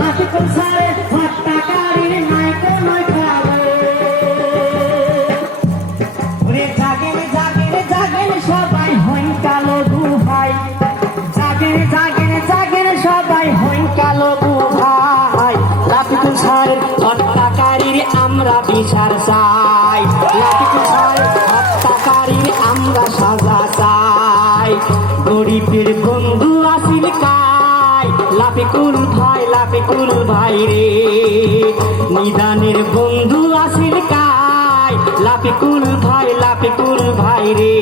লাঠিকুল সারে হত্যাকারীর নাই কোনো খাবো ওরে জাগেন জাগেন জাগেন সবাই হইন কালো গুহাই জাগেন জাগেন জাগেন সবাই হইন কালো গুহাই লাঠিকুল সারের হত্যাকারীর আমরা বিচার চাই লাঠিকুল সারের হত্যাকারীর আমরা সাজা চাই গরিবের বন্ধু আসিল কাই লাফিকুল ভাই রে নিদানের বন্ধু আসিল কাই লাফিকুল ভাই রে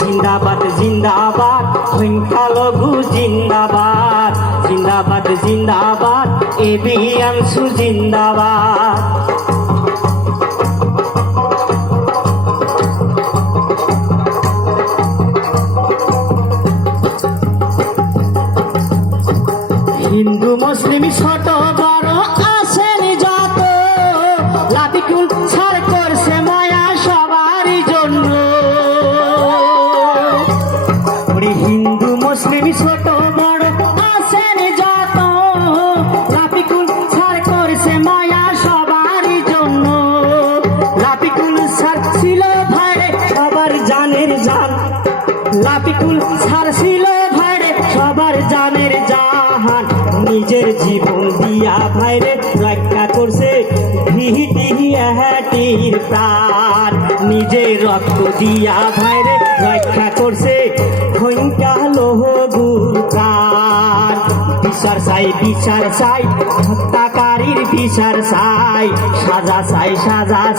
জিন্দাবাদ জিন্দাবাদ সংখ্যালঘু জিন্দাবাদ জিন্দাবাদ জিন্দাবাদ এবিএমসু জিন্দাবাদ হিন্দু মুসলিম ছোট বড় আছেন যত লাঠিকুল ছাড় করছে মায়া সবারই জন্য হিন্দু মুসলিম ছোট বড় আছেন যত লাঠিকুল ছাড় করছে মায়া সবারই জন্য লাঠিকুল ছাড় ছিল ভাই সবার জানের জান লাঠিকুল ছাড় ছিল ভাই সবার জানের জাহান নিজের জীবন দিয়া ভাইরে রক্ষা করছে ভিটির প্রাণ নিজের রক্ত দিয়া ভাইরে রক্ষা করছে সংখ্যালঘুর প্রাণ বিচার চাই হত্যাকারীর বিচার চাই সাজা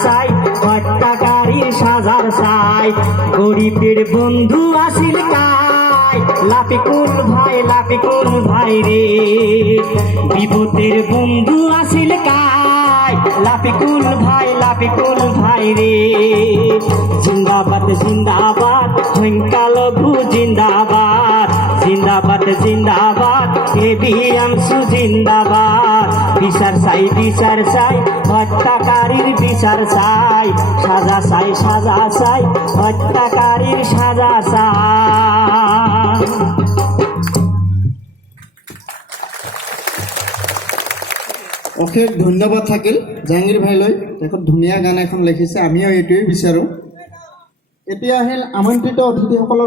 চাই হত্যাকারীর সাজার চাই গরিবের বন্ধু আসিল কাই লাফিকুল ভাই রে বিপদের বন্ধু আসিল কাই লাফিকুল ভাই রে জিন্দাবাদ জিন্দাবাদ সংখ্যালঘু জিন্দাবাদ জিন্দাবাদ জিন্দাবাদ এবিএমসু জিন্দাবাদ বিচার চাই হত্যাকারীর বিচার চাই সাজা চাই হত্যাকারীর সাজা চাই। অশেষ ধন্যবাদ থাকিল জাহাংগীৰ ভাইলৈ এখন ধুনীয়া গান এখন লিখিছে আমিও এইটোৱেই বিচাৰোঁ। এতিয়া আহিল আমন্ত্ৰিত অতিথিসকলৰ